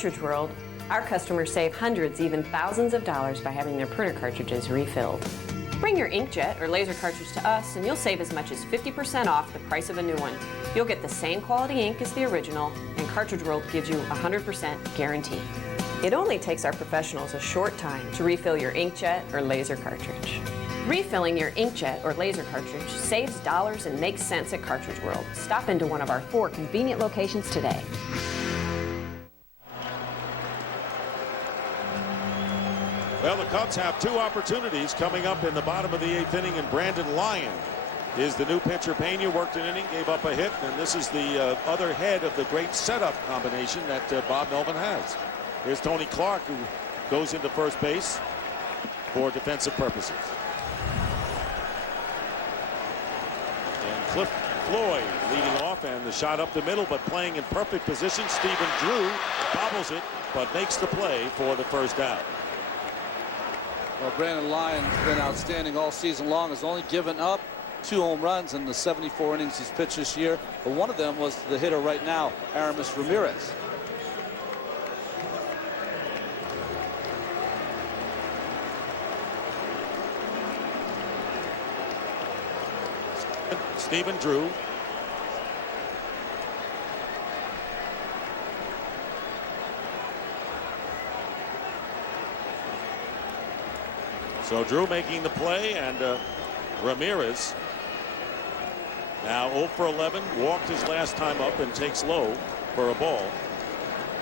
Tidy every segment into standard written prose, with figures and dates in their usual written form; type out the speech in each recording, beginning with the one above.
Cartridge World, our customers save hundreds, even thousands of dollars by having their printer cartridges refilled. Bring your inkjet or laser cartridge to us and you'll save as much as 50% off the price of a new one. You'll get the same quality ink as the original, and Cartridge World gives you a 100% guarantee. It only takes our professionals a short time to refill your inkjet or laser cartridge. Refilling your inkjet or laser cartridge saves dollars and makes sense at Cartridge World. Stop into one of our 4 convenient locations today. Well, the Cubs have 2 opportunities coming up in the bottom of the 8th inning, and Brandon Lyon is the new pitcher. Pena worked an inning, gave up a hit, and this is the other head of the great setup combination that Bob Melvin has. Here's Tony Clark, who goes into first base for defensive purposes. And Cliff Floyd leading off, and the shot up the middle, but playing in perfect position. Stephen Drew bobbles it, but makes the play for the first out. Well, Brandon Lyon's been outstanding all season long. Has only given up 2 home runs in the 74 innings he's pitched this year, but one of them was the hitter right now, Aramis Ramirez. Stephen Drew. So Drew making the play, and Ramirez now 0 for 11, walked his last time up and takes low for a ball.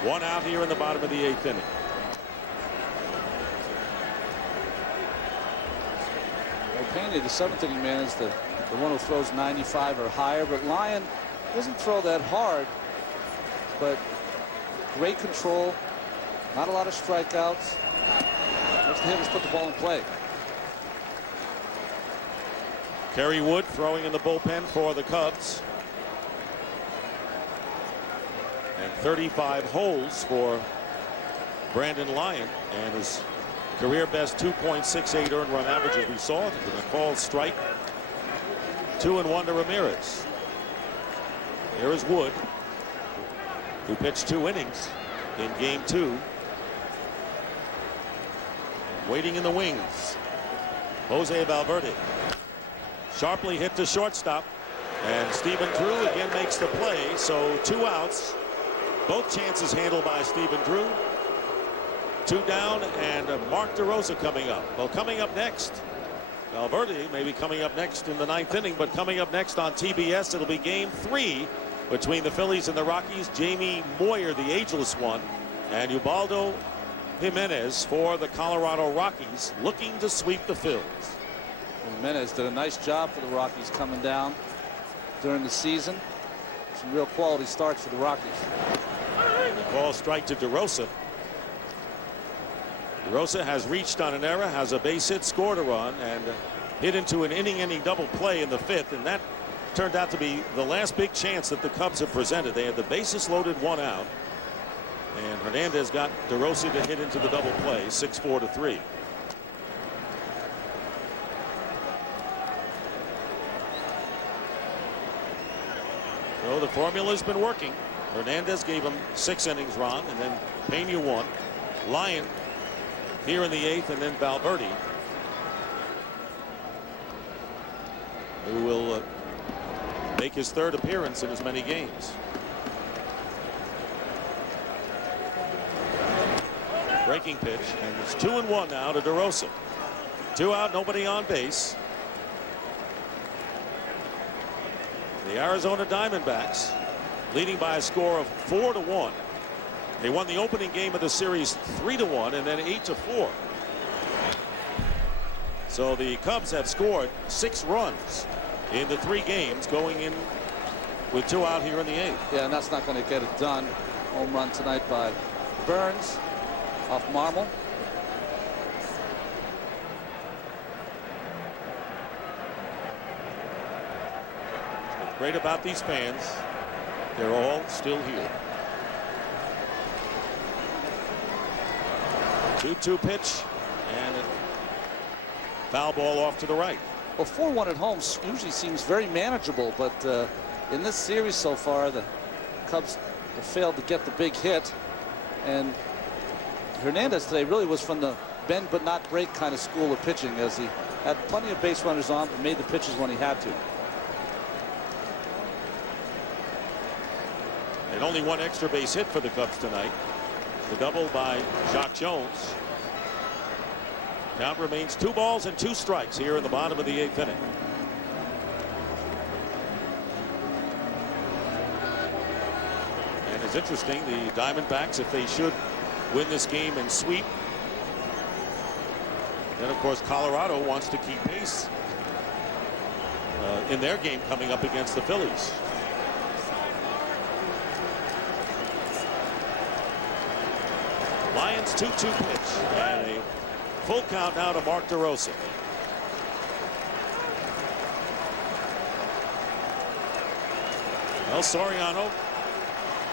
1 out here in the bottom of the 8th inning. Well, Pena, the 7th inning man, is the one who throws 95 or higher, but Lyon doesn't throw that hard, but great control, not a lot of strikeouts. Let's the hitters put the ball in play. Kerry Wood throwing in the bullpen for the Cubs. And 35 holes for Brandon Lyon, and his career best 2.68 earned run average, as we saw. The called strike. 2-1 to Ramirez. Here is Wood, who pitched 2 innings in game 2. Waiting in the wings, Jose Valverde. Sharply hit to shortstop, and Stephen Drew again makes the play. So 2 outs, both chances handled by Stephen Drew. 2 down, and Mark DeRosa coming up. Well, coming up next, Valverde may be coming up next in the 9th inning, but coming up next on TBS, it'll be game 3 between the Phillies and the Rockies. Jamie Moyer, the ageless one, and Ubaldo Jimenez for the Colorado Rockies, looking to sweep the Phils. Jimenez did a nice job for the Rockies coming down during the season. Some real quality starts for the Rockies. Ball strike to DeRosa. DeRosa has reached on an error, has a base hit, scored a run, and hit into an inning-ending double play in the 5th, and that turned out to be the last big chance that the Cubs have presented. They had the bases loaded, 1 out, and Hernandez got DeRosa to hit into the double play, 6-4 to 3. So the formula's been working. Hernandez gave him 6 innings, Ron, and then Pena 1. Lyon here in the 8th, and then Valverde, who will make his 3rd appearance in as many games. Breaking pitch, and it's 2-1 now to DeRosa. 2 out, nobody on base. The Arizona Diamondbacks leading by a score of 4-1. They won the opening game of the series 3-1 and then 8-4. So the Cubs have scored 6 runs in the 3 games, going in with 2 out here in the 8th. Yeah, and that's not going to get it done. Home run tonight by Burns off Marmol. What's great about these fans, they're all still here. 2-2 pitch, and a foul ball off to the right. Well, 4-1 at home usually seems very manageable, but in this series so far, the Cubs have failed to get the big hit. And Hernandez today really was from the bend but not break kind of school of pitching, as he had plenty of base runners on and made the pitches when he had to. And only one extra base hit for the Cubs tonight. The double by Jacques Jones. Count remains 2 balls and 2 strikes here in the bottom of the 8th inning. And it's interesting, the Diamondbacks, if they should win this game and sweep, then of course Colorado wants to keep pace in their game coming up against the Phillies. Lions 2-2 pitch and a full count now to Mark DeRosa. Well, Soriano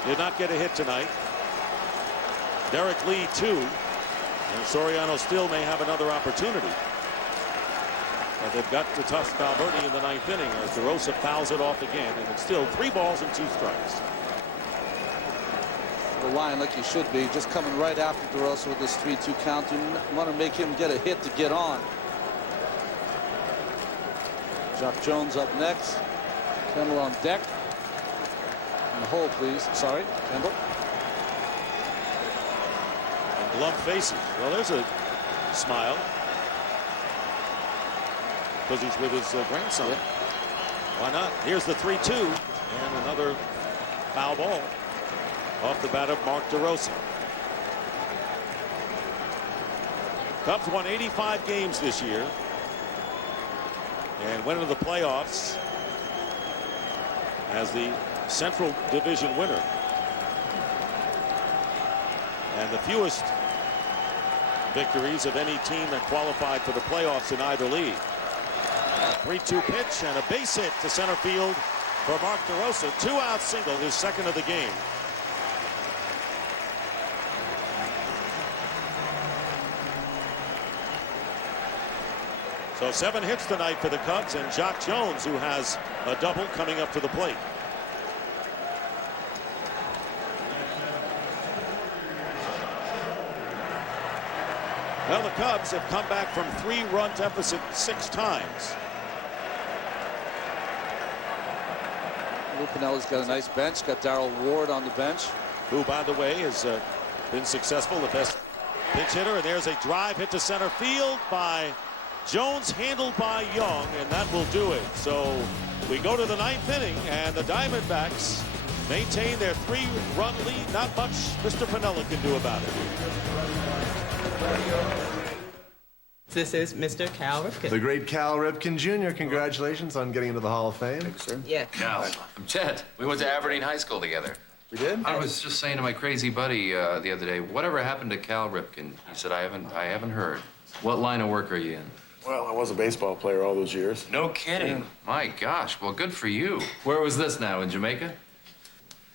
did not get a hit tonight. Derek Lee too, and Soriano still may have another opportunity. But they've got to tough Valverde in the 9th inning as DeRosa fouls it off again, and it's still 3 balls and 2 strikes. The line like you should be, just coming right after DeRosa with this 3-2 count. You want to make him get a hit to get on. Jacques Jones up next. Kendall on deck. In the hole, please. Sorry, Kendall. And glum faces. Well, there's a smile because he's with his grandson. Yeah. Why not? Here's the 3-2 and another foul ball off the bat of Mark DeRosa. Cubs won 85 games this year and went into the playoffs as the Central Division winner. And the fewest victories of any team that qualified for the playoffs in either league. 3-2 pitch and a base hit to center field for Mark DeRosa. 2-out single, his second of the game. So 7 hits tonight for the Cubs, and Jacques Jones, who has a double, coming up to the plate. Well, the Cubs have come back from 3-run deficit 6 times. Lou Piniella's got a nice bench. Got Darrell Ward on the bench. Who, by the way, has been successful, the best pinch hitter. And there's a drive hit to center field by Jones, handled by Young, and that will do it. So we go to the 9th inning, and the Diamondbacks maintain their 3-run lead. Not much Mr. Piniella can do about it. This is Mr. Cal Ripken. The great Cal Ripken Jr. Congratulations on getting into the Hall of Fame. Thanks, sir. Yeah. Cal, I'm Chet. We went to Aberdeen High School together. We did? I was just saying to my crazy buddy the other day, whatever happened to Cal Ripken? He said, I haven't heard. What line of work are you in? Well, I was a baseball player all those years. No kidding. Yeah. My gosh. Well, good for you. Where was this now, in Jamaica?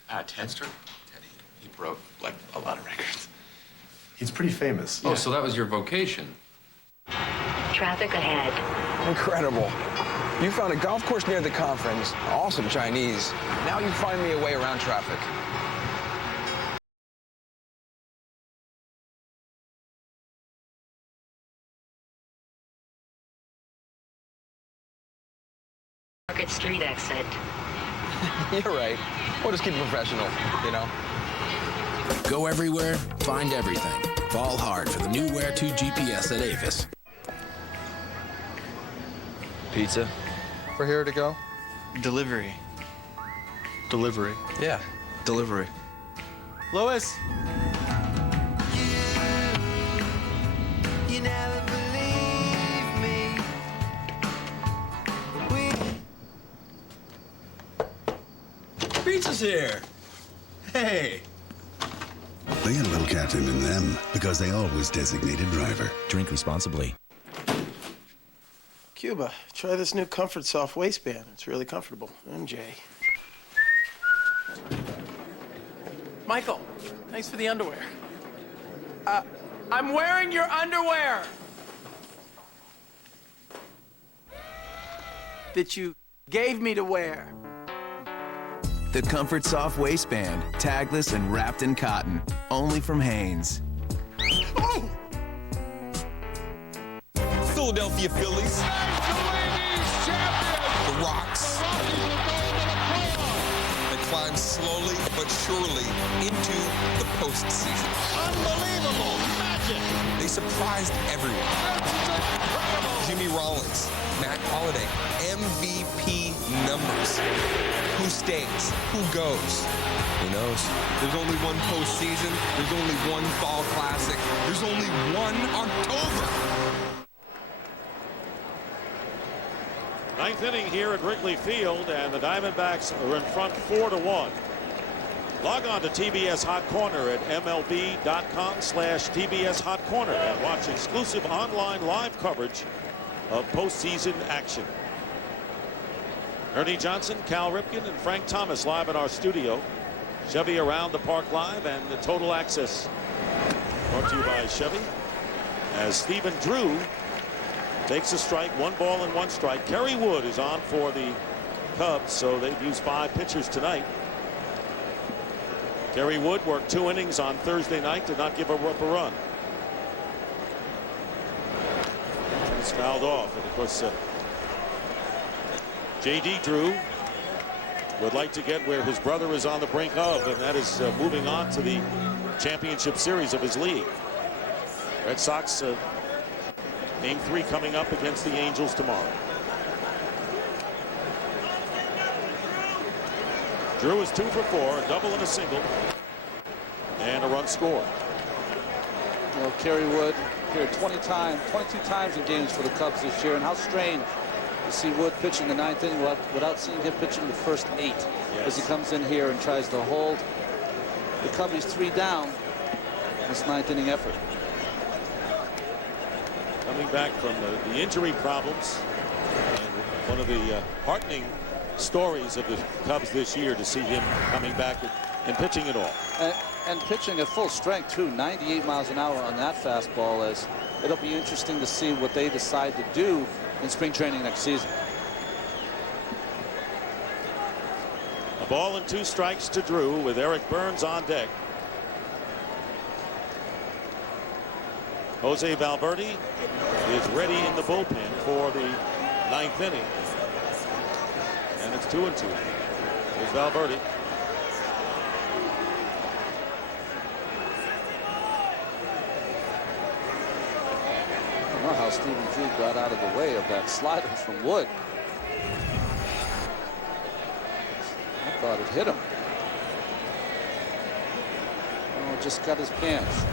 Tedster. Teddy. He broke, like, a lot of records. He's pretty famous. Oh, so that was your vocation. Traffic ahead. Incredible. You found a golf course near the conference. Awesome Chinese. Now you find me a way around traffic. Market Street exit. You're right. We'll just keep it professional, you know? Go everywhere, find everything. Fall hard for the new Where To GPS at Avis. Pizza. We're here to go? Delivery. Delivery. Yeah, delivery. Louis. You never believe me. Pizza's here. Hey. They get a little captain in them because they always designate a driver. Drink responsibly. Cuba, try this new Comfort Soft waistband. It's really comfortable. MJ. Michael, thanks for the underwear. I'm wearing your underwear! That you gave me to wear. The Comfort Soft Waistband, tagless and wrapped in cotton. Only from Hanes. Philadelphia Phillies. The Rocks. They climb slowly but surely into the postseason. Unbelievable magic. They surprised everyone. Jimmy Rollins, Matt Holliday, MVP numbers. Who stays? Who goes? Who knows? There's only one postseason. There's only one fall classic. There's only one October. Ninth inning here at Wrigley Field, and the Diamondbacks are in front 4-1. Log on to TBS Hot Corner at MLB.com/TBS Hot Corner and watch exclusive online live coverage of postseason action. Ernie Johnson, Cal Ripken, and Frank Thomas live in our studio. Chevy Around the Park Live and the Total Access brought to you by Chevy. As Stephen Drew takes a strike, 1 ball and 1 strike. Kerry Wood is on for the Cubs, so they've used 5 pitchers tonight. Kerry Wood worked 2 innings on Thursday night, did not give up a run. He's fouled off, and of course J.D. Drew would like to get where his brother is on the brink of, and that is moving on to the championship series of his league. Red Sox Game 3 coming up against the Angels tomorrow. Drew is 2 for 4, a double and a single, and a run scored. You know, Kerry Wood appeared 22 times in games for the Cubs this year, and how strange to see Wood pitching the 9th inning without seeing him pitching the first 8, as he comes in here and tries to hold the Cubbies 3 down in this 9th inning effort. Coming back from the injury problems, and one of the heartening stories of the Cubs this year to see him coming back and pitching it all. And pitching at full strength too, 98 miles an hour on that fastball. As it'll be interesting to see what they decide to do in spring training next season. A ball and 2 strikes to Drew with Eric Burns on deck. Jose Valverde is ready in the bullpen for the 9th inning. And it's 2-2. Here's Valverde. I don't know how Stephen Drew got out of the way of that slider from Wood. I thought it hit him. Oh, just got his pants.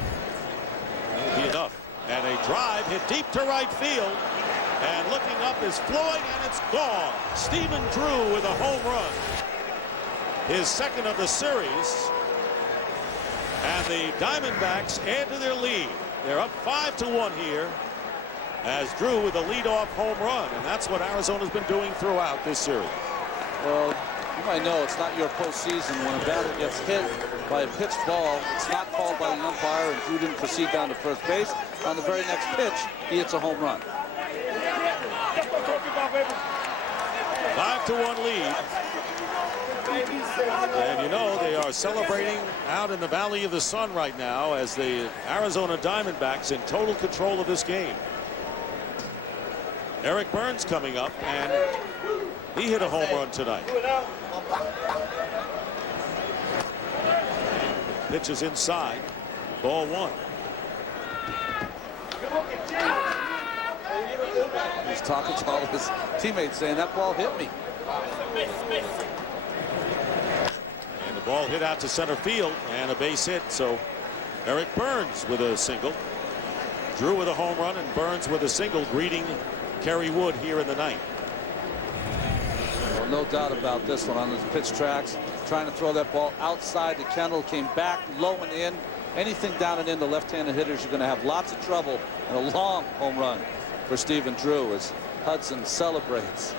That'll be enough. And a drive hit deep to right field. And looking up is Floyd, and it's gone. Stephen Drew with a home run. His 2nd of the series. And the Diamondbacks add to their lead. They're up 5-1 here, as Drew with a leadoff home run. And that's what Arizona's been doing throughout this series. Well, you might know it's not your postseason when a batter gets hit by a pitched ball. It's not called by the umpire, and Drew didn't proceed down to first base. On the very next pitch, he hits a home run. 5-1 lead. And you know they are celebrating out in the Valley of the Sun right now as the Arizona Diamondbacks in total control of this game. Eric Burns coming up, and he hit a home run tonight. Pitch is inside. Ball 1. He's talking to all of his teammates saying that ball hit me. And the ball hit out to center field and a base hit. So Eric Burns with a single. Drew with a home run and Burns with a single, greeting Kerry Wood here in the 9th. Well, no doubt about this one on the pitch tracks. Trying to throw that ball outside the kennel, came back low and in. Anything down and in, the left-handed hitters are going to have lots of trouble, and a long home run for Stephen Drew as Hudson celebrates.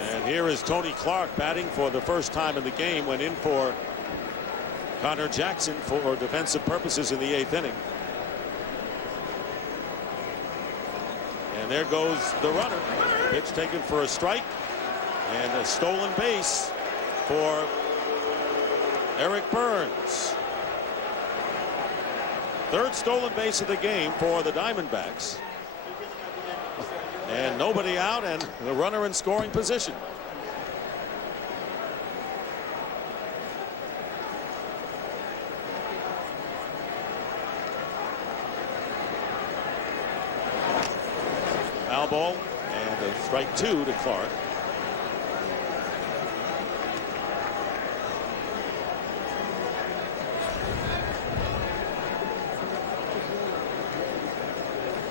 And here is Tony Clark batting for the first time in the game. Went in for Connor Jackson for defensive purposes in the 8th inning. And there goes the runner. Pitch taken for a strike. And a stolen base for Eric Burns. Third stolen base of the game for the Diamondbacks. And nobody out and the runner in scoring position. Foul ball and a strike 2 to Clark.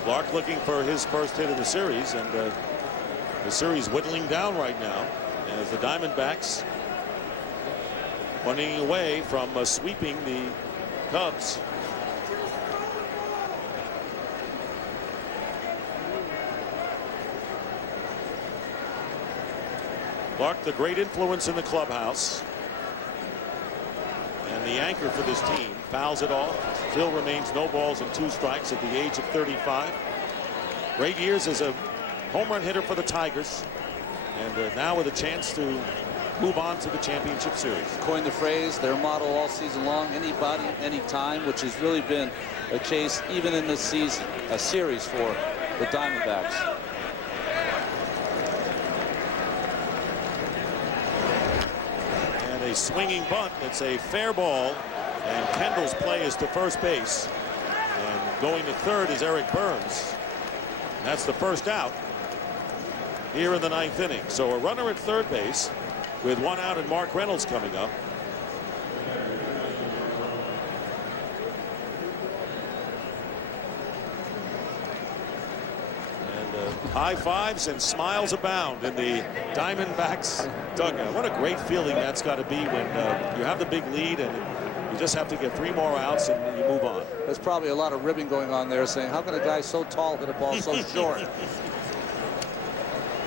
Clark looking for his first hit of the series, and the series whittling down right now as the Diamondbacks running away from sweeping the Cubs. Clark, the great influence in the clubhouse and the anchor for this team, fouls it off. Still remains no balls and 2 strikes at the age of 35. Great years as a home run hitter for the Tigers, and now with a chance to move on to the championship series. Coined the phrase, their motto all season long, anybody, anytime, which has really been a case even in this season, a series for the Diamondbacks. And a swinging bunt. It's a fair ball, and Kendall's play is to first base, and going to third is Eric Burns. That's the first out here in the 9th inning. So a runner at third base with 1 out and Mark Reynolds coming up. And high fives and smiles abound in the Diamondbacks dugout. What a great feeling that's got to be when you have the big lead and you just have to get 3 more outs and you move on. There's probably a lot of ribbing going on there saying, how can a guy so tall hit a ball so short?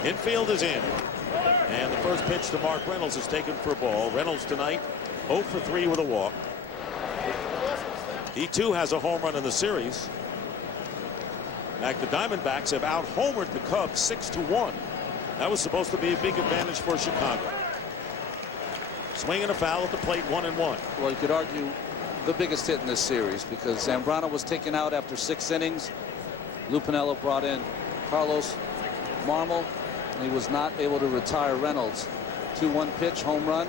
Infield is in. And the first pitch to Mark Reynolds is taken for a ball. Reynolds tonight 0 for 3 with a walk. He too has a home run in the series. In fact, the Diamondbacks have out-homered the Cubs 6-1. That was supposed to be a big advantage for Chicago. Swing and a foul at the plate, 1-1. Well, you could argue the biggest hit in this series because Zambrano was taken out after 6 innings. Lou Piniella brought in Carlos Marmol, and he was not able to retire Reynolds. 2-1 pitch, home run.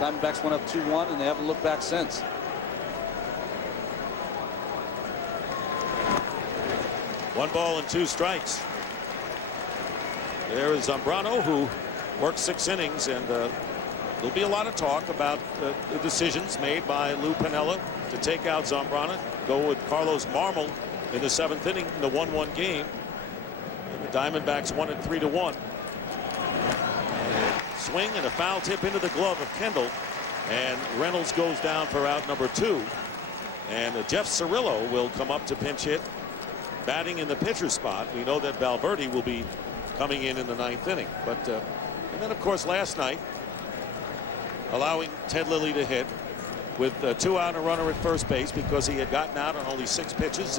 Diamondbacks went up 2-1, and they haven't looked back since. One ball and 2 strikes. There is Zambrano, who worked 6 innings, and there'll be a lot of talk about the decisions made by Lou Piniella to take out Zambrano, go with Carlos Marmol in the 7th inning in the 1-1 game. And the Diamondbacks won it 3-1. Swing and a foul tip into the glove of Kendall, and Reynolds goes down for out number 2. And Jeff Cirillo will come up to pinch hit, batting in the pitcher spot. We know that Valverde will be coming in the 9th inning. But and then of course last night, allowing Ted Lilly to hit with 2 out and a runner at first base because he had gotten out on only 6 pitches.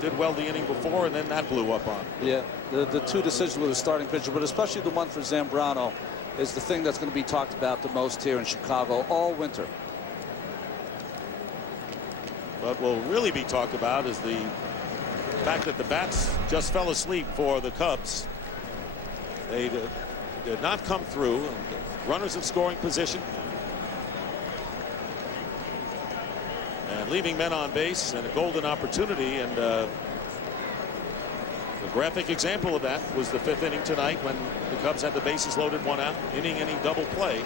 Did well the inning before, and then that blew up on him. Yeah, the 2 decisions with the starting pitcher, but especially the one for Zambrano, is the thing that's going to be talked about the most here in Chicago all winter. What will really be talked about is the fact that the bats just fell asleep for the Cubs. They did not come through. Runners in scoring position. And leaving men on base, and a golden opportunity. And the graphic example of that was the 5th inning tonight when the Cubs had the bases loaded, 1 out, inning double play.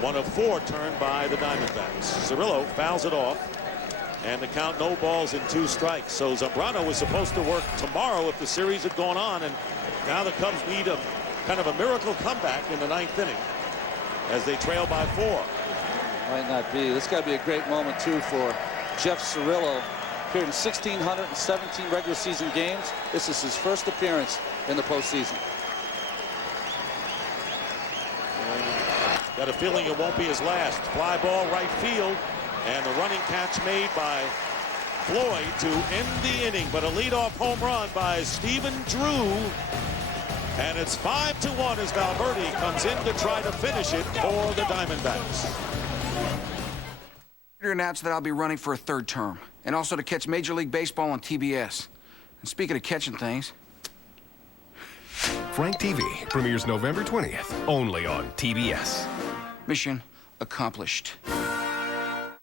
1 of 4 turned by the Diamondbacks. Cirillo fouls it off, and the count no balls and 2 strikes. So Zambrano was supposed to work tomorrow if the series had gone on, and now the Cubs need a kind of a miracle comeback in the 9th inning as they trail by 4. Might not be. This got to be a great moment too for Jeff Cirillo. Appeared in 1,617 regular season games. This is his first appearance in the postseason. Got a feeling it won't be his last. Fly ball right field, and the running catch made by Floyd to end the inning. But a leadoff home run by Stephen Drew And it's 5-1 as Valverde comes in to try to finish it for the Diamondbacks. To announce that I'll be running for a third term, and also to catch Major League Baseball on TBS. And speaking of catching things... Frank TV premieres November 20th, only on TBS. Mission accomplished.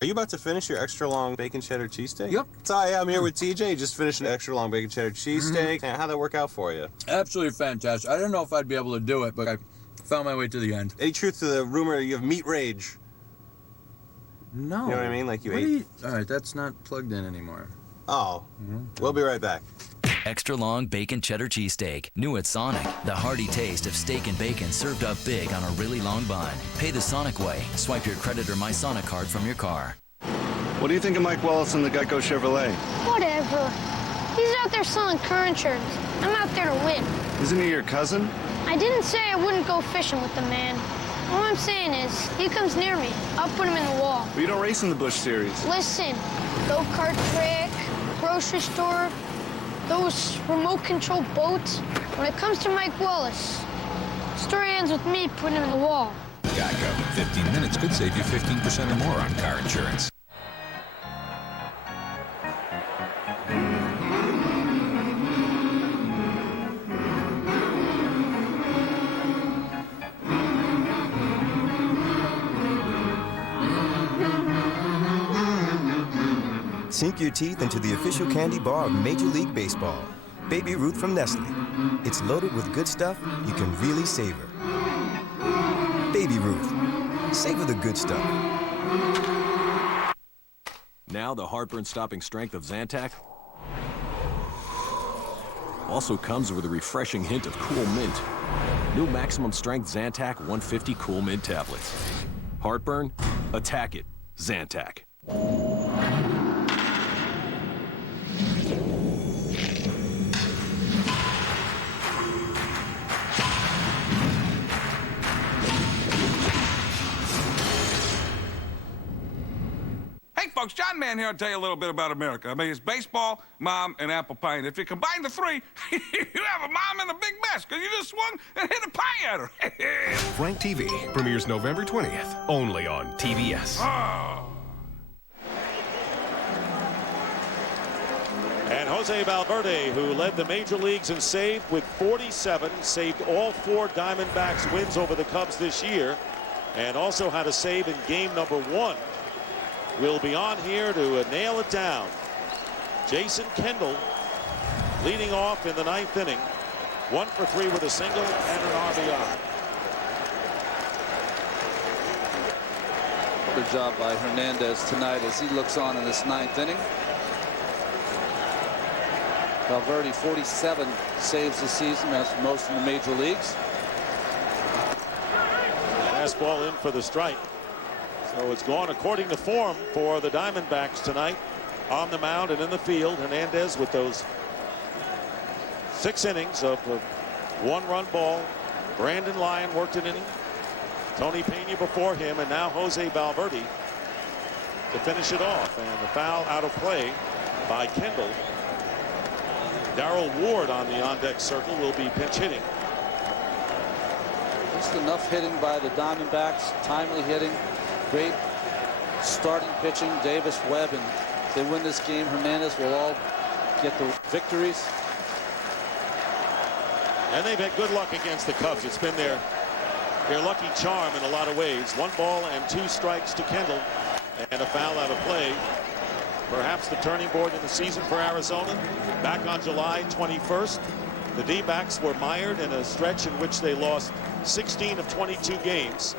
Are you about to finish your extra long bacon cheddar cheesesteak? Yep. Hi, I'm here with TJ. Just finished an extra long bacon cheddar cheesesteak. How'd that work out for you? Absolutely fantastic. I didn't know if I'd be able to do it, but I found my way to the end. Any truth to the rumor you have meat rage? No. You know what I mean? Like you What ate... do you... All right, that's not plugged in anymore. Oh. We'll be right back. Extra long bacon cheddar cheesesteak. New at Sonic. The hearty taste of steak and bacon served up big on a really long bun. Pay the Sonic way. Swipe your credit or My Sonic card from your car. What do you think of Mike Wallace and the Geico Chevrolet? Whatever. He's out there selling car insurance. I'm out there to win. Isn't he your cousin? I didn't say I wouldn't go fishing with the man. All I'm saying is, he comes near me, I'll put him in the wall. Well, you don't race in the Busch Series. Listen, go-kart track, grocery store, those remote-controlled boats. When it comes to Mike Wallace, story ends with me putting him in the wall. Geico. 15 minutes could save you 15% or more on car insurance. Sink your teeth into the official candy bar of Major League Baseball. Baby Ruth from Nestle. It's loaded with good stuff you can really savor. Baby Ruth. Savor the good stuff. Now the heartburn-stopping strength of Zantac also comes with a refreshing hint of cool mint. New maximum strength Zantac 150 Cool Mint tablets. Heartburn? Attack it. Zantac. Hey, folks, John Mann here to tell you a little bit about America. I mean, it's baseball, mom, and apple pie. And if you combine the three, you have a mom in a big mess because you just swung and hit a pie at her. Frank TV premieres November 20th, only on TBS. And Jose Valverde, who led the major leagues in save with 47, saved all 4 Diamondbacks wins over the Cubs this year, and also had a save in game number 1. Will be on here to nail it down. Jason Kendall leading off in the 9th inning. 1 for 3 with a single and an RBI. Good job by Hernandez tonight as he looks on in this 9th inning. Valverde 47 saves this season. That's the most in the major leagues. Fastball in for the strike. So it's gone according to form for the Diamondbacks tonight. On the mound and in the field, Hernandez with those 6 innings of 1-run ball. Brandon Lyon worked an inning. Tony Pena before him, and now Jose Valverde to finish it off. And the foul out of play by Kendall. Darrell Ward on the on-deck circle will be pinch hitting. Just enough hitting by the Diamondbacks. Timely hitting. Great starting pitching. Davis, Webb, and if they win this game, Hernandez will all get the victories. And they've had good luck against the Cubs. It's been their lucky charm in a lot of ways. 1 ball and 2 strikes to Kendall, and a foul out of play. Perhaps the turning point in the season for Arizona. Back on July 21st, the D-backs were mired in a stretch in which they lost 16 of 22 games.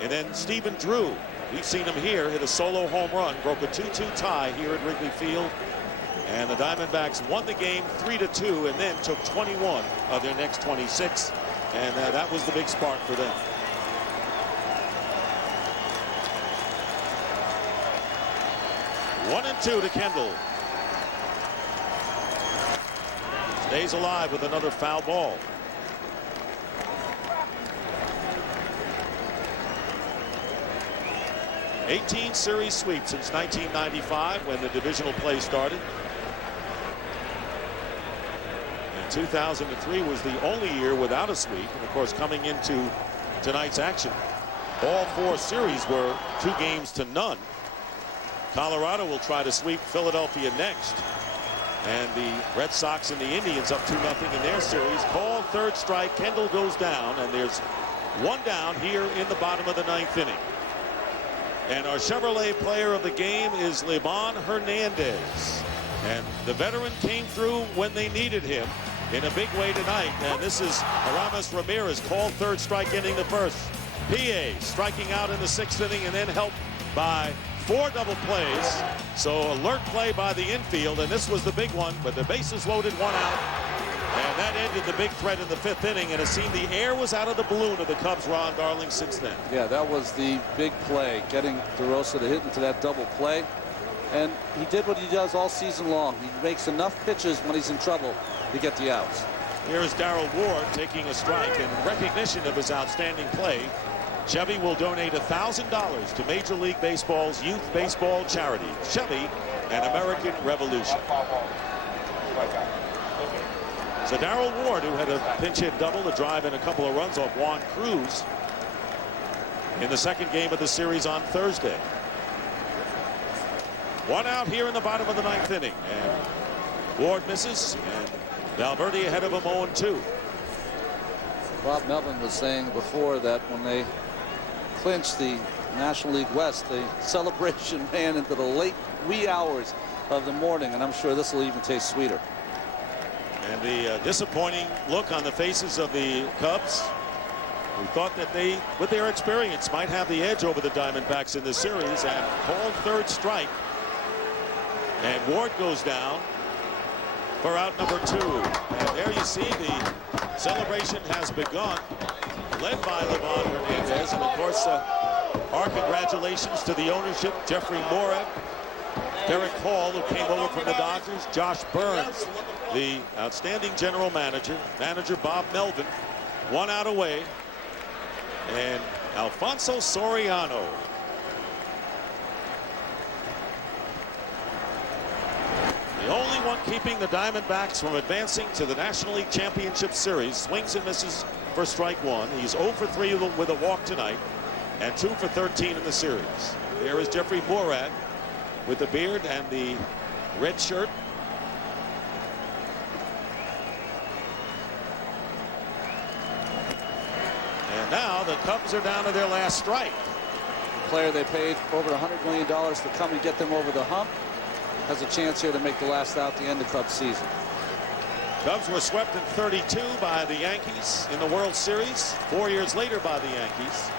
And then Stephen Drew, we've seen him here, hit a solo home run, broke a 2-2 tie here at Wrigley Field. And the Diamondbacks won the game 3-2 and then took 21 of their next 26. And that was the big spark for them. One and 2 to Kendall. Stays alive with another foul ball. '18 series sweep since 1995 when the divisional play started. And 2003 was the only year without a sweep. And of course, coming into tonight's action, all 4 series were 2 games to none. Colorado will try to sweep Philadelphia next. And the Red Sox and the Indians up 2-0 in their series. Called third strike. Kendall goes down, and there's 1 down here in the bottom of the 9th inning. And our Chevrolet player of the game is Liban Hernandez. And the veteran came through when they needed him in a big way tonight. And this is Aramis Ramirez, called third strike, ending the first. PA striking out in the 6th inning, and then helped by 4 double plays. So alert play by the infield, and this was the big one, but the bases loaded, 1 out. And that ended the big threat in the 5th inning, and it seemed the air was out of the balloon of the Cubs' Ron Darling since then. Yeah, that was the big play, getting DeRosa to hit into that double play. And he did what he does all season long. He makes enough pitches when he's in trouble to get the outs. Here is Darrell Ward taking a strike in recognition of his outstanding play. Chevy will donate $1,000 to Major League Baseball's youth baseball charity, Chevy and American Revolution. So Darrell Ward, who had a pinch hit double to drive in a couple of runs off Juan Cruz in the 2nd game of the series on Thursday. 1 out here in the bottom of the 9th inning, and Ward misses, and Valverde ahead of him 0-2. Bob Melvin was saying before that when they clinched the National League West, the celebration ran into the late wee hours of the morning, and I'm sure this will even taste sweeter. And the disappointing look on the faces of the Cubs, who thought that they, with their experience, might have the edge over the Diamondbacks in this series, and called third strike. And Ward goes down for out number 2. And there you see the celebration has begun, led by Liban Hernandez. And of course, our congratulations to the ownership, Jeffrey Moreb, Derek Hall, who came over from the Dodgers, Josh Burns, the outstanding general manager, Bob Melvin, 1 out away, and Alfonso Soriano. The only one keeping the Diamondbacks from advancing to the National League Championship Series. Swings and misses for strike 1. He's 0 for 3 with a walk tonight, and 2 for 13 in the series. There is Jeffrey Morad with the beard and the red shirt. And now the Cubs are down to their last strike. The player they paid over $100 million to come and get them over the hump has a chance here to make the last out, the end of Cubs season. Cubs were swept in 32 by the Yankees in the World Series, 4 years later by the Yankees.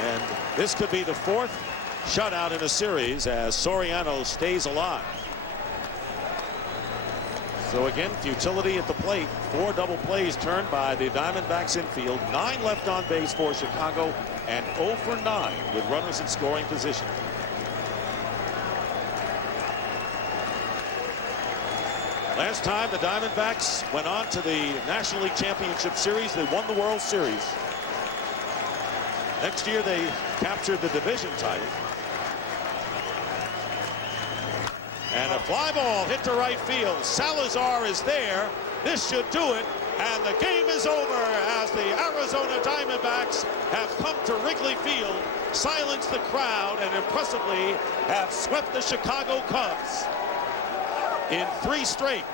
And this could be the 4th shutout in a series as Soriano stays alive. So again, futility at the plate. 4 double plays turned by the Diamondbacks infield. 9 left on base for Chicago, and 0 for 9 with runners in scoring position. Last time the Diamondbacks went on to the National League Championship Series, they won the World Series. Next year they captured the division title. And a fly ball hit to right field. Salazar is there. This should do it. And the game is over as the Arizona Diamondbacks have come to Wrigley Field, silenced the crowd, and impressively have swept the Chicago Cubs in 3 straight.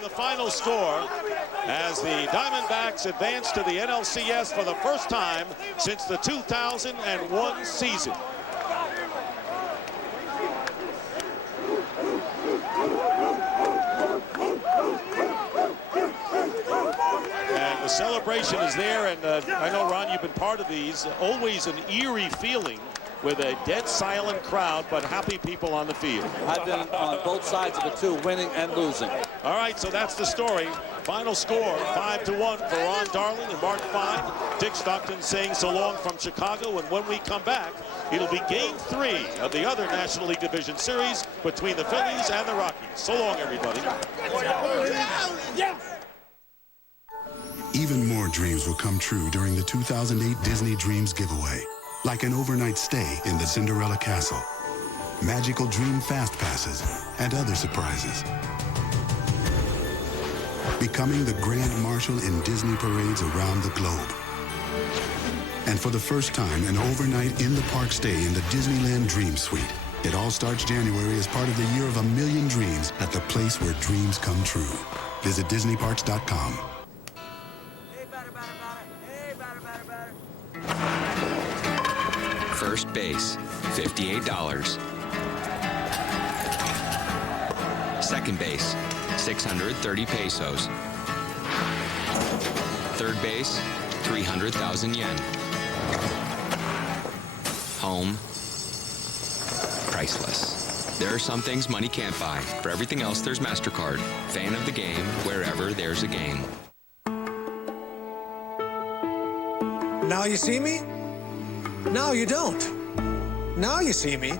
The final score as the Diamondbacks advance to the NLCS for the first time since the 2001 season. And the celebration is there, and I know, Ron, you've been part of these. Always an eerie feeling with a dead silent crowd, but happy people on the field. I've been on both sides of it too, winning and losing. All right, so that's the story. Final score, 5-1 for Ron Darling and Mark Fine. Dick Stockton saying so long from Chicago, and when we come back, it'll be Game 3 of the other National League Division Series between the Phillies and the Rockies. So long, everybody. Even more dreams will come true during the 2008 Disney Dreams giveaway, like an overnight stay in the Cinderella Castle, magical dream fast passes, and other surprises. Becoming the Grand Marshal in Disney parades around the globe. And for the first time, an overnight in-the-park stay in the Disneyland Dream Suite. It all starts January as part of the Year of a Million Dreams at the place where dreams come true. Visit DisneyParks.com. First base, $58. Second base, 630 pesos. Third base, 300,000 yen. Home, priceless. There are some things money can't buy. For everything else, there's MasterCard. Fan of the game, wherever there's a game. Now you see me? Now you don't. Now you see me.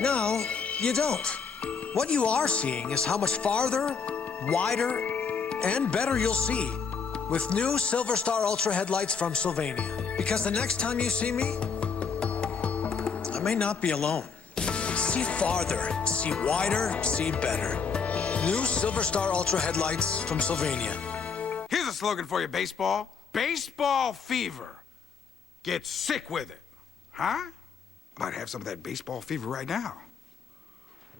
Now you don't. What you are seeing is how much farther, wider, and better you'll see with new Silver Star Ultra headlights from Sylvania. Because the next time you see me, I may not be alone. See farther, see wider, see better. New Silver Star Ultra headlights from Sylvania. Here's a slogan for you, baseball. Baseball fever. Get sick with it. Huh? Might have some of that baseball fever right now.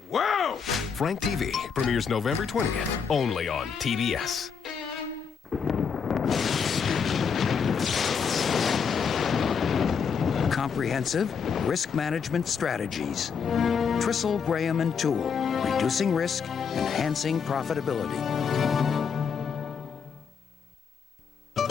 Whoa! Frank TV premieres November 20th, only on TBS. Comprehensive risk management strategies. Tristle, Graham & Toole, reducing risk, enhancing profitability.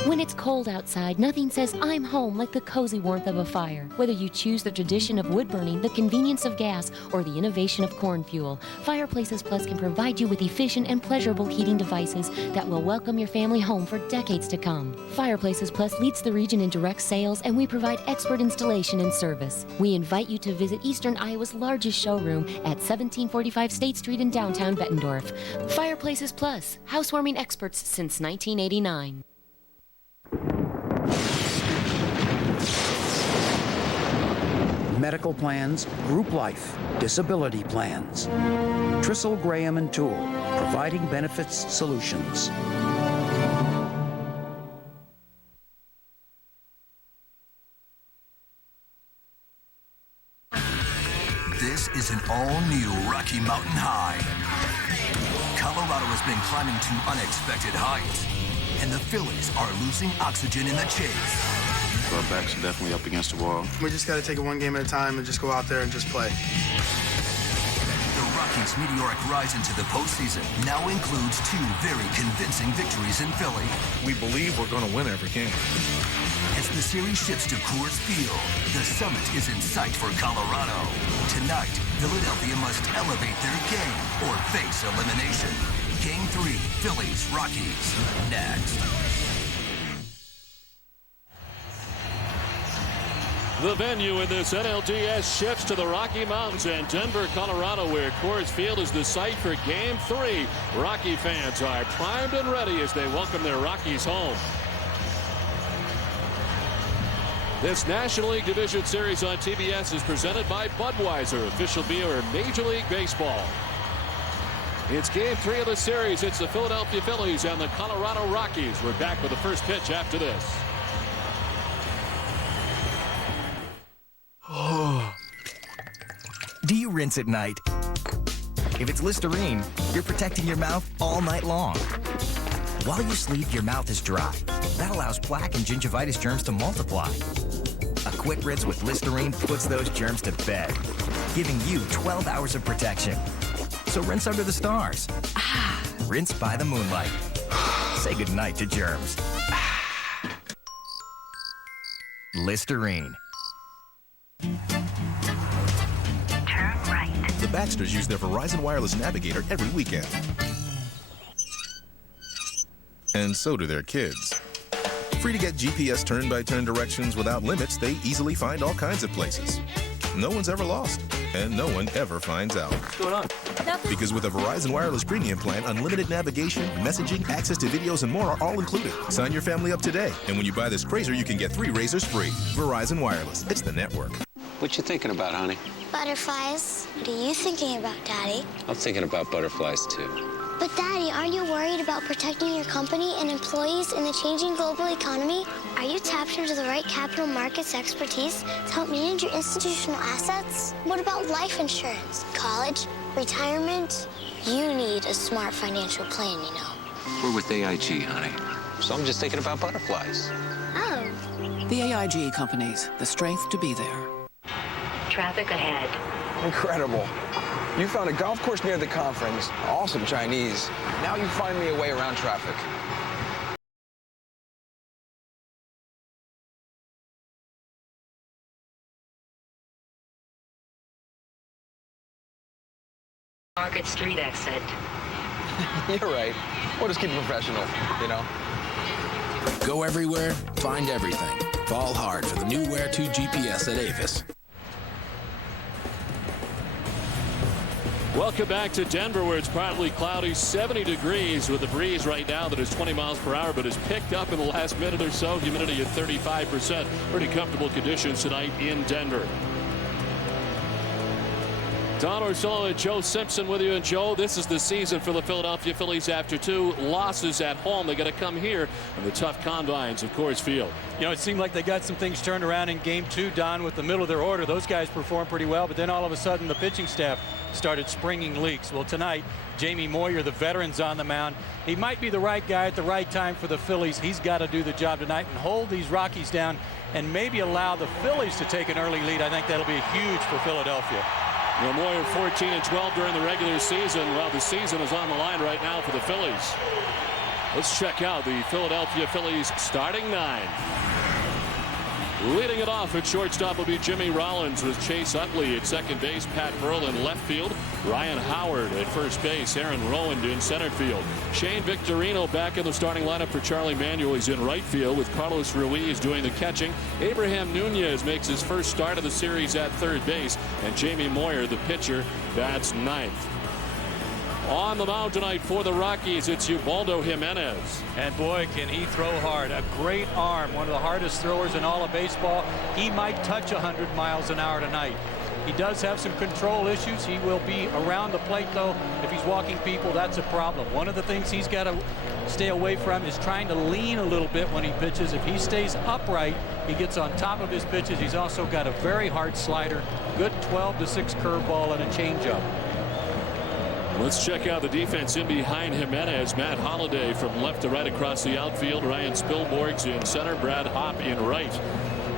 When it's cold outside, nothing says I'm home like the cozy warmth of a fire. Whether you choose the tradition of wood burning, the convenience of gas, or the innovation of corn fuel, Fireplaces Plus can provide you with efficient and pleasurable heating devices that will welcome your family home for decades to come. Fireplaces Plus leads the region in direct sales, and we provide expert installation and service. We invite you to visit Eastern Iowa's largest showroom at 1745 State Street in downtown Bettendorf. Fireplaces Plus, housewarming experts since 1989. Medical plans, group life, disability plans. Tristle, Graham & Toole, providing benefits solutions. This is an all-new Rocky Mountain High. Colorado has been climbing to unexpected heights, and the Phillies are losing oxygen in the chase. Our backs are definitely up against the wall. We just got to take it one game at a time and just go out there and just play. The Rockies' meteoric rise into the postseason now includes 2 very convincing victories in Philly. We believe we're going to win every game. As the series shifts to Coors Field, the summit is in sight for Colorado. Tonight, Philadelphia must elevate their game or face elimination. Game 3, Phillies, Rockies, next. The venue in this NLDS shifts to the Rocky Mountains and Denver, Colorado, where Coors Field is the site for Game 3. Rocky fans are primed and ready as they welcome their Rockies home. This National League Division Series on TBS is presented by Budweiser, official beer of Major League Baseball. It's Game 3 of the series. It's the Philadelphia Phillies and the Colorado Rockies. We're back with the first pitch after this. Do you rinse at night? If it's Listerine, you're protecting your mouth all night long. While you sleep, your mouth is dry. That allows plaque and gingivitis germs to multiply. A quick rinse with Listerine puts those germs to bed, giving you 12 hours of protection. So rinse under the stars. Rinse by the moonlight. Say goodnight to germs. Listerine. The Baxters use their Verizon Wireless Navigator every weekend. And so do their kids. Free to get GPS turn-by-turn directions without limits, they easily find all kinds of places. No one's ever lost, and no one ever finds out. What's going on? Because with a Verizon Wireless Premium plan, unlimited navigation, messaging, access to videos, and more are all included. Sign your family up today. And when you buy this razor, you can get 3 razors free. Verizon Wireless. It's the network. What you thinking about, honey? Butterflies. What are you thinking about, Daddy? I'm thinking about butterflies, too. But, Daddy, aren't you worried about protecting your company and employees in the changing global economy? Are you tapped into the right capital markets expertise to help manage your institutional assets? What about life insurance, college, retirement? You need a smart financial plan, you know. We're with AIG, honey. So I'm just thinking about butterflies. Oh. The AIG companies, the strength to be there. Traffic ahead. Incredible. You found a golf course near the conference. Awesome Chinese. Now you find me a way around traffic. Market Street exit. You're right. We'll just keep it professional, you know? Go everywhere, find everything. Fall hard for the new Where To GPS at Avis. Welcome back to Denver, where it's partly cloudy, 70 degrees with a breeze right now that is 20 miles per hour, but has picked up in the last minute or so. Humidity at 35%. Pretty comfortable conditions tonight in Denver. Don Orsillo and Joe Simpson with you. And Joe, this is the season for the Philadelphia Phillies after 2 losses at home. They got to come here in the tough confines of Coors Field. You know, it seemed like they got some things turned around in game 2, Don, with the middle of their order. Those guys performed pretty well, but then all of a sudden the pitching staff started springing leaks. Well, tonight, Jamie Moyer, the veteran's on the mound. He might be the right guy at the right time for the Phillies. He's got to do the job tonight and hold these Rockies down and maybe allow the Phillies to take an early lead. I think that'll be huge for Philadelphia. Well, Moyer 14-12 during the regular season. Well, the season is on the line right now for the Phillies. Let's check out the Philadelphia Phillies starting 9. Leading it off at shortstop will be Jimmy Rollins, with Chase Utley at second base, Pat Burrell in left field, Ryan Howard at first base, Aaron Rowand in center field. Shane Victorino back in the starting lineup for Charlie Manuel. He's in right field with Carlos Ruiz doing the catching. Abraham Nunez makes his first start of the series at third base, and Jamie Moyer, the pitcher, bats 9th. On the mound tonight for the Rockies, it's Ubaldo Jimenez. And boy, can he throw hard. A great arm, one of the hardest throwers in all of baseball. He might touch 100 miles an hour tonight. He does have some control issues. He will be around the plate, though. If he's walking people, that's a problem. One of the things he's got to stay away from is trying to lean a little bit when he pitches. If he stays upright, he gets on top of his pitches. He's also got a very hard slider, good 12-6 curveball, and a changeup. Let's check out the defense in behind Jimenez. Matt Holliday from left to right across the outfield. Ryan Spilborgh's in center. Brad Hopp in right.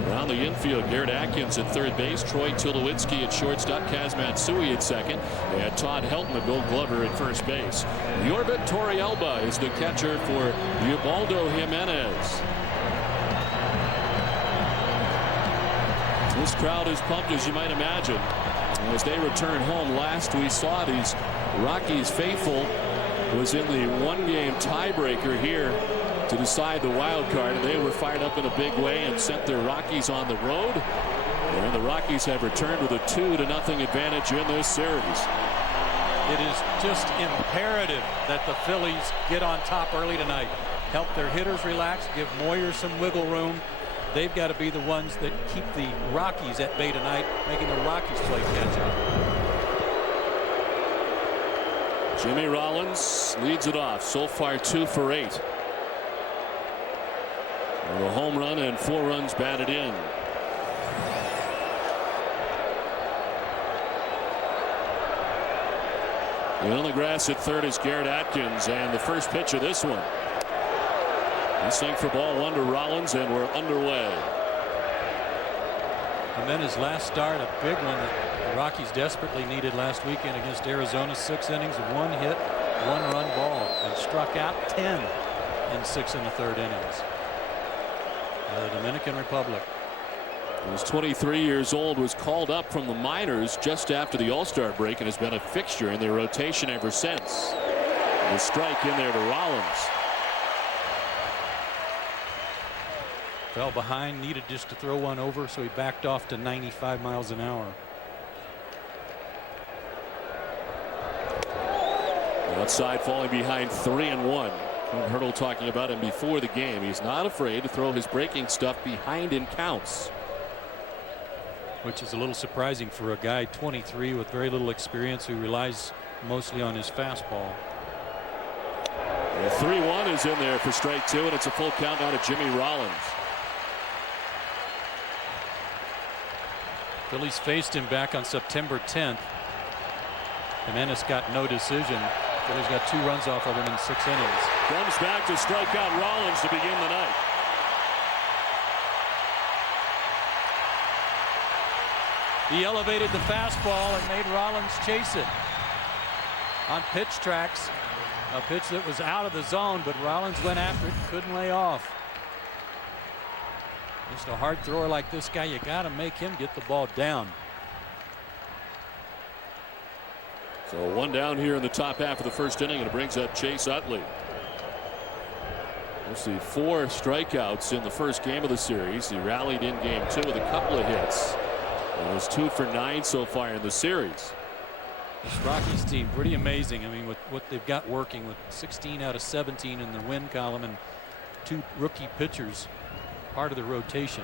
Around the infield, Garrett Atkins at third base. Troy Tulowitzki at shortstop. Kaz Matsui at second. They had Todd Helton and Bill Glover at first base. Yorbit Torrealba is the catcher for Ubaldo Jimenez. This crowd is pumped, as you might imagine. As they return home, last we saw these Rockies faithful was in the 1-game tiebreaker here to decide the wild card, and they were fired up in a big way and sent their Rockies on the road. And the Rockies have returned with a 2-0 advantage in this series. It is just imperative that the Phillies get on top early tonight. Help their hitters relax, give Moyer some wiggle room. They've got to be the ones that keep the Rockies at bay tonight, making the Rockies play catch up. Jimmy Rollins leads it off. So far 2 for 8. A home run and 4 runs batted in. And on the grass at third is Garrett Atkins, and the first pitch of this one. This thing for ball 1 to Rollins, and we're underway. And then his last start, a big one that the Rockies desperately needed last weekend against Arizona. 6 innings, 1 hit, 1-run ball, and struck out 10 in 6 1/3 innings. The Dominican Republic. He was 23 years old, was called up from the minors just after the All-Star break, and has been a fixture in their rotation ever since. The strike in there to Rollins. Fell behind, needed just to throw one over, so he backed off to 95 miles an hour. Outside, falling behind 3-1. Hurdle talking about him before the game. He's not afraid to throw his breaking stuff behind in counts. Which is a little surprising for a guy 23 with very little experience who relies mostly on his fastball. The 3-1 is in there for strike two, and it's a full count now to Jimmy Rollins. Phillies faced him back on September 10th. Jimenez got no decision. Phillies got 2 runs off of him in 6 innings. Comes back to strike out Rollins to begin the night. He elevated the fastball and made Rollins chase it. On pitch tracks, a pitch that was out of the zone, but Rollins went after it and couldn't lay off. Just a hard thrower like this guy, you got to make him get the ball down. So 1 down here in the top half of the first inning, and it brings up Chase Utley. We'll see 4 strikeouts in the first game of the series. He rallied in game 2 with a couple of hits. And was 2 for 9 so far in the series. This Rockies team pretty amazing. I mean, with what they've got working with 16 out of 17 in the win column and 2 rookie pitchers part of the rotation.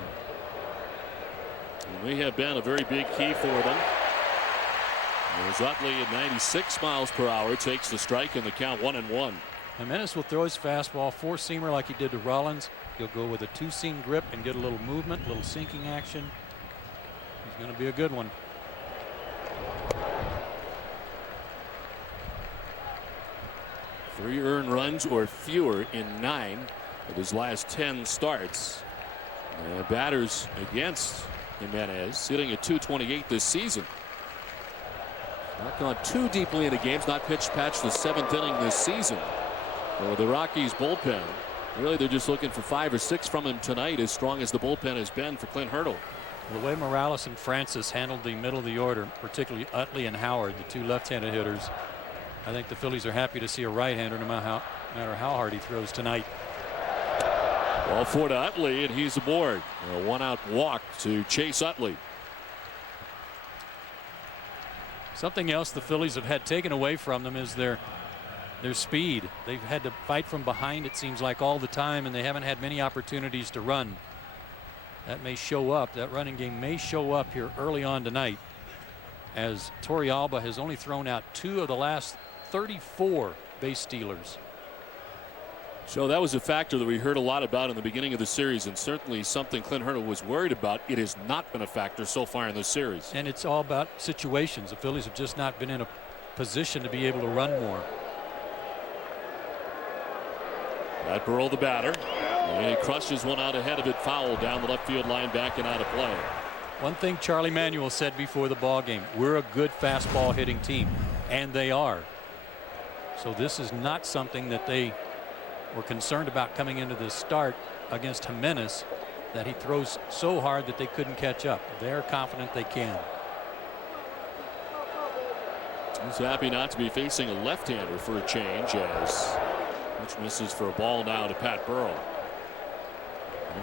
And they have been a very big key for them. As Utley at 96 miles per hour takes the strike in the count 1-1. Jimenez will throw his fastball 4-seamer like he did to Rollins. He'll go with a 2-seam grip and get a little movement, a little sinking action. He's going to be a good one. Three earned runs or fewer in 9 of his last 10 starts. Batters against Jimenez sitting at .228 this season. Not gone too deeply into games, not pitched past the 7th inning this season. The Rockies bullpen, really they're just looking for 5 or 6 from him tonight, as strong as the bullpen has been for Clint Hurdle. The way Morales and Francis handled the middle of the order, particularly Utley and Howard, the 2 left-handed hitters, I think the Phillies are happy to see a right-hander no matter how hard he throws tonight. Ball 4 to Utley, and he's aboard. A 1-out walk to Chase Utley. Something else the Phillies have had taken away from them is their speed. They've had to fight from behind, it seems like, all the time, and they haven't had many opportunities to run. That may show up. That running game may show up here early on tonight, as Torrealba has only thrown out 2 of the last 34 base stealers. So that was a factor that we heard a lot about in the beginning of the series, and certainly something Clint Hurdle was worried about. It has not been a factor so far in this series. And it's all about situations. The Phillies have just not been in a position to be able to run more. Pat Burrell, the batter, and he crushes one out ahead of it, foul down the left field line, back and out of play. One thing Charlie Manuel said before the ball game: we're a good fastball hitting team, and they are. So this is not something that they were concerned about coming into this start against Jimenez, that he throws so hard that they couldn't catch up. They're confident they can. He's happy not to be facing a left-hander for a change, as which misses for a ball now to Pat Burrell.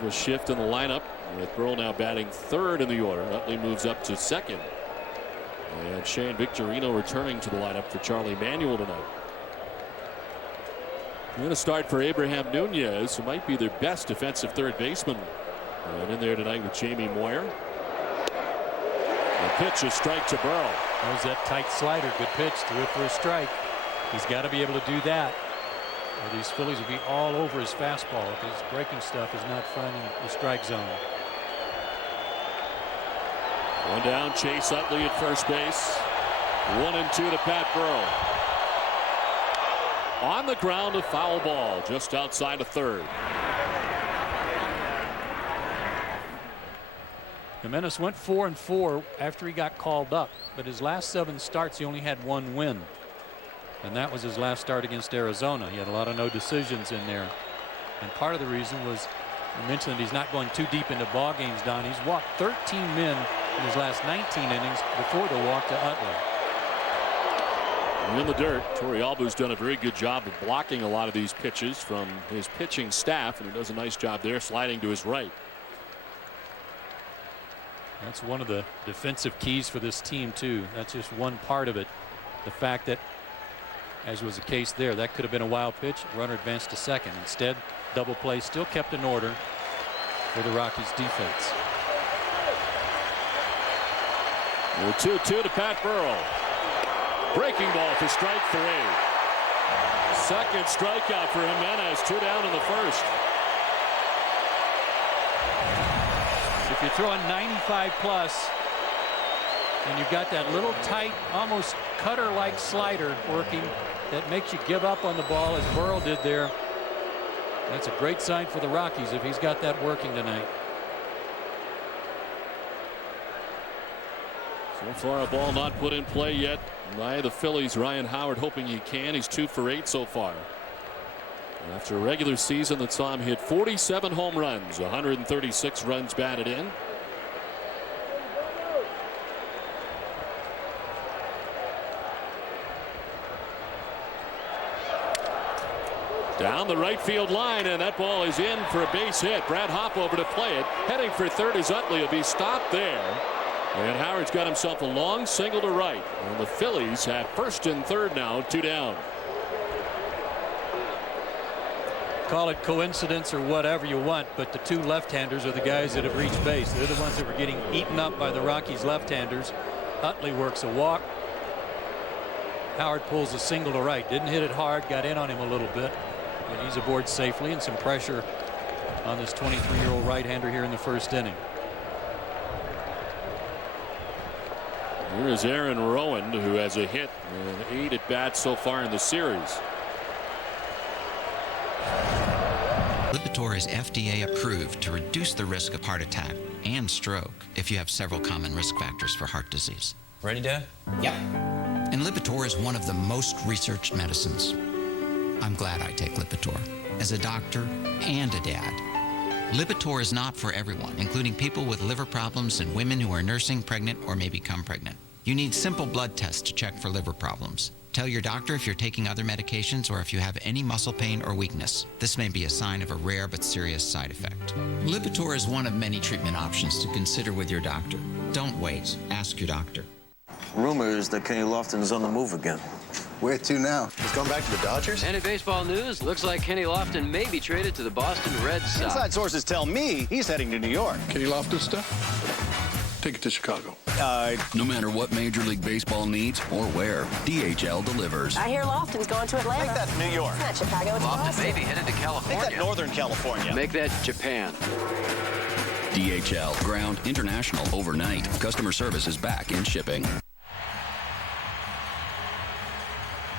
A shift in the lineup, with Burrell now batting 3rd in the order. Utley moves up to 2nd, and Shane Victorino returning to the lineup for Charlie Manuel tonight. Going to start for Abraham Nunez, who might be their best defensive third baseman. And in there tonight with Jamie Moyer. The pitch, a strike to Burrell. That was that tight slider. Good pitch. Threw it for a strike. He's got to be able to do that, or these Phillies will be all over his fastball if his breaking stuff is not finding the strike zone. 1 down, Chase Utley at first base. 1-2 to Pat Burrell. On the ground, a foul ball just outside of 3rd. Jimenez went 4-4 after he got called up, but his last 7 starts he only had 1 win, and that was his last start against Arizona. He had a lot of no decisions in there, and part of the reason was, you mentioned that he's not going too deep into ball games, Don. He's walked 13 men in his last 19 innings before the walk to Utley. In the dirt, Torrealba's done a very good job of blocking a lot of these pitches from his pitching staff, and he does a nice job there, sliding to his right. That's one of the defensive keys for this team too. That's just one part of it. The fact that as was the case there. That could have been a wild pitch. Runner advanced to second. Instead, double play still kept in order for the Rockies defense. The 2-2 to Pat Burrell. Breaking ball for strike 3. Second strikeout for Jimenez. 2 down in the first. If you're throwing 95 plus and you've got that little tight, almost cutter-like slider working that makes you give up on the ball as Burrell did there, that's a great sign for the Rockies if he's got that working tonight. So far, a ball not put in play yet by the Phillies. Ryan Howard hoping he can. He's 2 for 8 so far. After a regular season that saw him hit 47 home runs, 136 runs batted in. Down the right field line, and that ball is in for a base hit. Brad Hopp over to play it. Heading for third is Utley. He'll be stopped there. And Howard's got himself a long single to right. And the Phillies have first and third now, 2 down. Call it coincidence or whatever you want, but the 2 left-handers are the guys that have reached base. They're the ones that were getting eaten up by the Rockies left-handers. Utley works a walk. Howard pulls a single to right. Didn't hit it hard, got in on him a little bit, but he's aboard safely, and some pressure on this 23-year-old right-hander here in the first inning. Here is Aaron Rowan, who has a hit and 8 at bats so far in the series. Lipitor is FDA approved to reduce the risk of heart attack and stroke if you have several common risk factors for heart disease. Ready, Dad? Yep. And Lipitor is one of the most researched medicines. I'm glad I take Lipitor as a doctor and a dad. Lipitor is not for everyone, including people with liver problems and women who are nursing, pregnant, or may become pregnant. You need simple blood tests to check for liver problems. Tell your doctor if you're taking other medications or if you have any muscle pain or weakness. This may be a sign of a rare but serious side effect. Lipitor is one of many treatment options to consider with your doctor. Don't wait. Ask your doctor. Rumors that Kenny Lofton's on the move again. Where to now? He's going back to the Dodgers? Any baseball news? Looks like Kenny Lofton may be traded to the Boston Red Sox. Inside sources tell me he's heading to New York. Kenny Lofton stuff? Take it to Chicago. No matter what Major League Baseball needs or where, DHL delivers. I hear Lofton's going to Atlanta. Make that New York. It's not Chicago, it's Lofton Boston. may be headed to California. Make that Northern California. Make that Japan. DHL, ground, international, overnight. Customer service is back in shipping.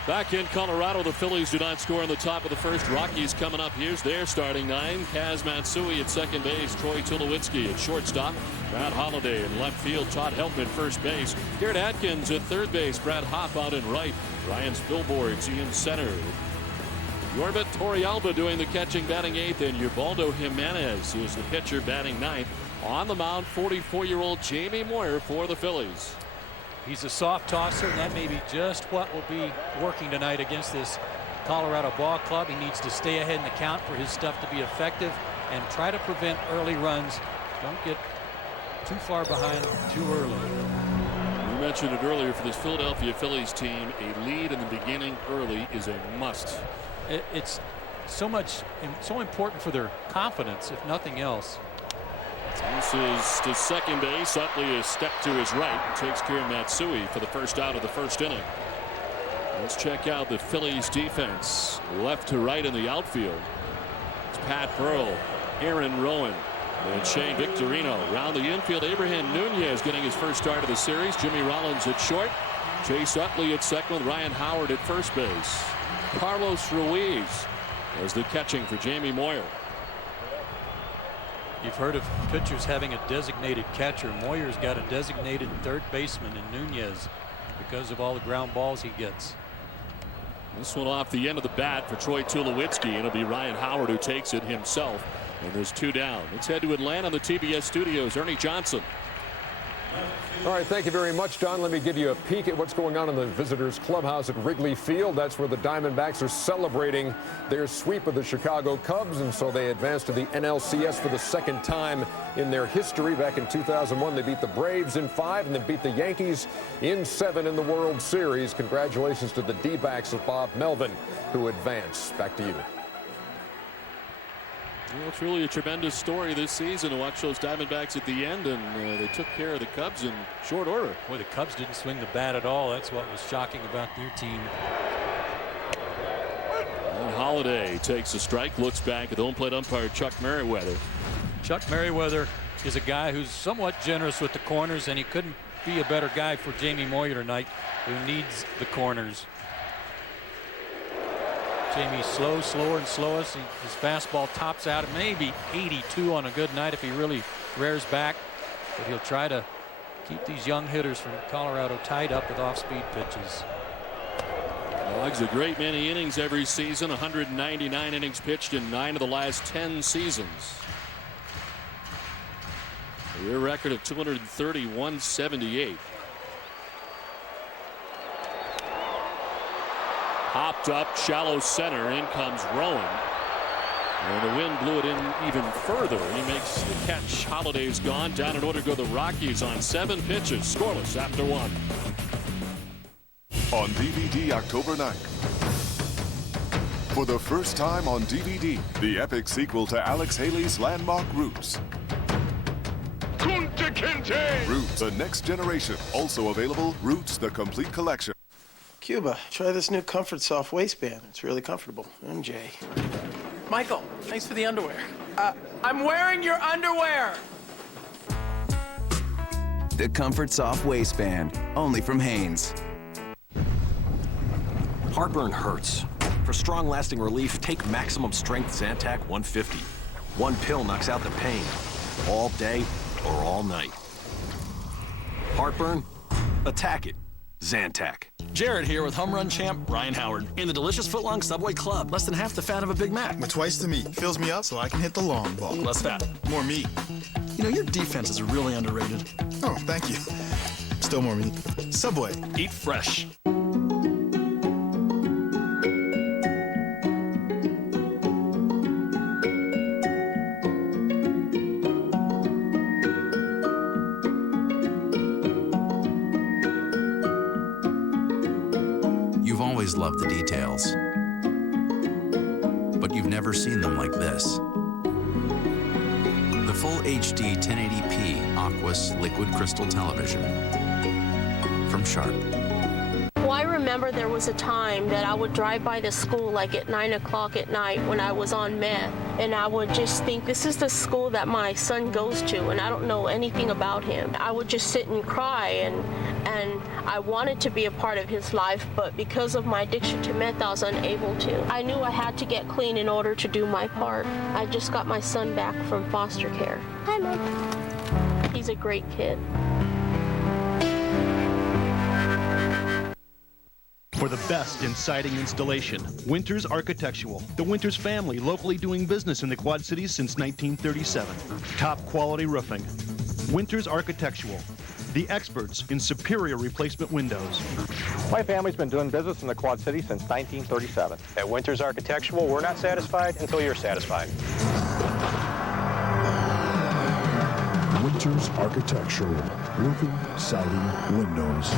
Back in Colorado, the Phillies do not score in the top of the first. Rockies coming up. Here's their starting 9. Kaz Matsui at second base. Troy Tulowitzki at shortstop. Brad Holliday in left field. Todd Helton at first base. Garrett Atkins at third base. Brad Hopp out in right. Ryan Spilborghs in center. Yorbit Torrealba doing the catching, batting 8th. And Ubaldo Jimenez is the pitcher, batting 9th. On the mound, 44-year-old Jamie Moyer for the Phillies. He's a soft tosser, and that may be just what will be working tonight against this Colorado ball club. He needs to stay ahead in the count for his stuff to be effective and try to prevent early runs. Don't get too far behind too early. We mentioned it earlier, for this Philadelphia Phillies team, a lead in the beginning early is a must. It's so important for their confidence, if nothing else. This is to second base. Utley is stepped to his right and takes care of Matsui for the first out of the first inning. Let's check out the Phillies defense. Left to right in the outfield. It's Pat Burrell, Aaron Rowan, and Shane Victorino. Around the infield, Abraham Nunez getting his first start of the series. Jimmy Rollins at short. Chase Utley at second with Ryan Howard at first base. Carlos Ruiz as the catching for Jamie Moyer. You've heard of pitchers having a designated catcher. Moyer's got a designated third baseman in Nunez because of all the ground balls he gets. This one off the end of the bat for Troy Tulowitzki, and it'll be Ryan Howard who takes it himself. And there's 2 down. Let's head to Atlanta in the TBS studios. Ernie Johnson. All right, thank you very much, Don. Let me give you a peek at what's going on in the visitors' clubhouse at Wrigley Field. That's where the Diamondbacks are celebrating their sweep of the Chicago Cubs, and so they advance to the NLCS for the second time in their history. Back in 2001, they beat the Braves in 5 and then beat the Yankees in 7 in the World Series. Congratulations to the D-backs of Bob Melvin, who advance. Back to you. Well, it's really a tremendous story this season to watch those Diamondbacks at the end, and they took care of the Cubs in short order. Boy, the Cubs didn't swing the bat at all. That's what was shocking about their team. And Holiday takes a strike, looks back at the home plate umpire Chuck Merriweather. Chuck Merriweather is a guy who's somewhat generous with the corners, and he couldn't be a better guy for Jamie Moyer tonight, who needs the corners. Jamie's slower and slowest. His fastball tops out at maybe 82 on a good night if he really rears back. But he'll try to keep these young hitters from Colorado tied up with off-speed pitches. Logs a great many innings every season. 199 innings pitched in 9 of the last 10 seasons. A career record of 230, 178. Popped up, shallow center. In comes Rowan. And the wind blew it in even further. He makes the catch. Holiday's gone. Down in order go the Rockies on 7 pitches. Scoreless after 1. On DVD October 9th. For the first time on DVD, the epic sequel to Alex Haley's landmark Roots. Kunta Kinte! Roots, the next generation. Also available, Roots, the complete collection. Cuba, try this new Comfort Soft waistband. It's really comfortable. MJ. Michael, thanks for the underwear. I'm wearing your underwear! The Comfort Soft waistband, only from Hanes. Heartburn hurts. For strong lasting relief, take Maximum Strength Zantac 150. One pill knocks out the pain, all day or all night. Heartburn? Attack it. Zantac. Jared here with home run champ Ryan Howard in the delicious footlong Subway Club. Less than half the fat of a Big Mac. But twice the meat. Fills me up so I can hit the long ball. Less fat. More meat. You know, your defense is really underrated. Oh, thank you. Still more meat. Subway. Eat fresh. Love the details, but you've never seen them like this. The full HD 1080p Aquos liquid crystal television from Sharp. Well, I remember there was a time that I would drive by the school like at 9 o'clock at night when I was on meth, and I would just think, this is the school that my son goes to, and I don't know anything about him. I would just sit and cry, and I wanted to be a part of his life, but because of my addiction to meth, I was unable to. I knew I had to get clean in order to do my part. I just got my son back from foster care. Hi, Mom. He's a great kid. For the best in siding installation, Winters Architectural. The Winters family, locally doing business in the Quad Cities since 1937. Top quality roofing. Winters Architectural. The experts in superior replacement windows. My family's been doing business in the Quad Cities since 1937. At Winters Architectural, we're not satisfied until you're satisfied. Winters Architectural. Roofing, siding, windows.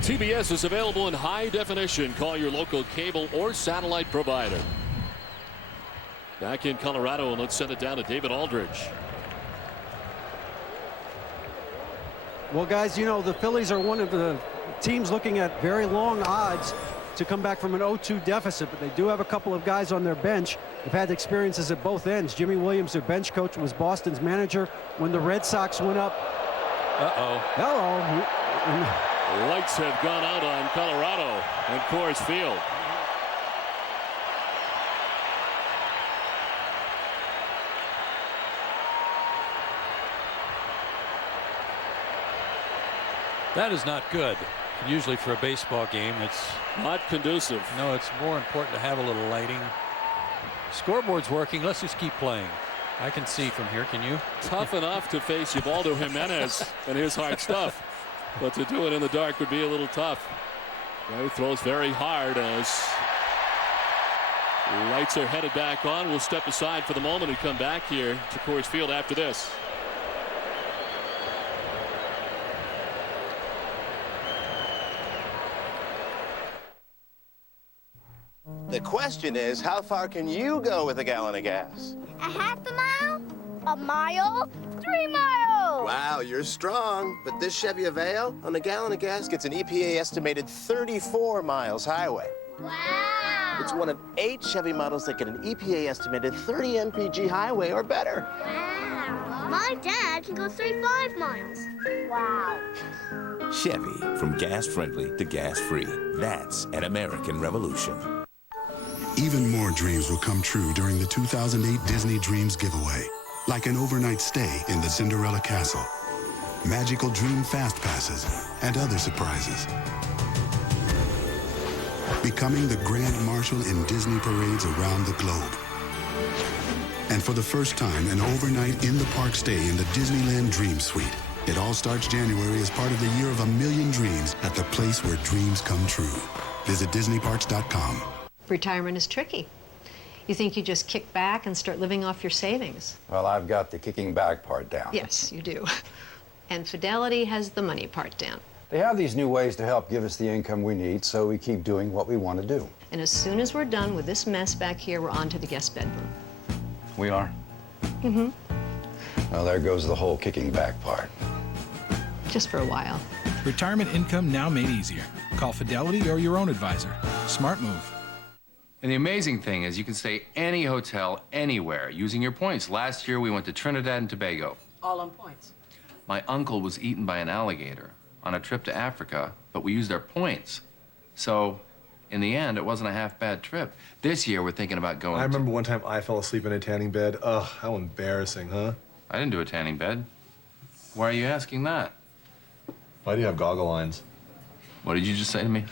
TBS is available in high definition. Call your local cable or satellite provider. Back in Colorado, and let's send it down to David Aldridge. Well, guys, you know, the Phillies are one of the teams looking at very long odds to come back from an 0-2 deficit, but they do have a couple of guys on their bench. They've had experiences at both ends. Jimmy Williams, their bench coach, was Boston's manager when the Red Sox went up. Hello. Lights have gone out on Colorado and Coors Field. That is not good. Usually for a baseball game, it's not conducive. No, it's more important to have a little lighting. Scoreboard's working. Let's just keep playing. I can see from here. Can you? Tough enough to face Ubaldo Jimenez and his hard stuff, but to do it in the dark would be a little tough. He throws very hard as lights are headed back on. We'll step aside for the moment and come back here to Coors Field after this. The question is, how far can you go with a gallon of gas? A half a mile? A mile? 3 miles! Wow, you're strong. But this Chevy Aveo on a gallon of gas gets an EPA estimated 34 miles highway. Wow! It's one of 8 Chevy models that get an EPA estimated 30 mpg highway or better. Wow! My dad can go 35 miles. Wow! Chevy, from gas-friendly to gas-free. That's an American revolution. Even more dreams will come true during the 2008 Disney Dreams giveaway, like an overnight stay in the Cinderella Castle, magical dream fast passes, and other surprises. Becoming the Grand Marshal in Disney parades around the globe. And for the first time, an overnight in-the-park stay in the Disneyland Dream Suite. It all starts January as part of the Year of a Million Dreams at the place where dreams come true. Visit DisneyParks.com. Retirement is tricky. You think you just kick back and start living off your savings. Well, I've got the kicking back part down. Yes, you do. And Fidelity has the money part down. They have these new ways to help give us the income we need, so we keep doing what we want to do. And as soon as we're done with this mess back here, we're on to the guest bedroom. We are? Mm-hmm. Well, there goes the whole kicking back part. Just for a while. Retirement income now made easier. Call Fidelity or your own advisor. Smart move. And the amazing thing is you can stay any hotel anywhere using your points. Last year we went to Trinidad and Tobago. All on points. My uncle was eaten by an alligator on a trip to Africa, but we used our points. So in the end, it wasn't a half bad trip. This year we're thinking about going I remember one time I fell asleep in a tanning bed. Ugh, how embarrassing, huh? I didn't do a tanning bed. Why are you asking that? Why do you have goggle lines? What did you just say to me?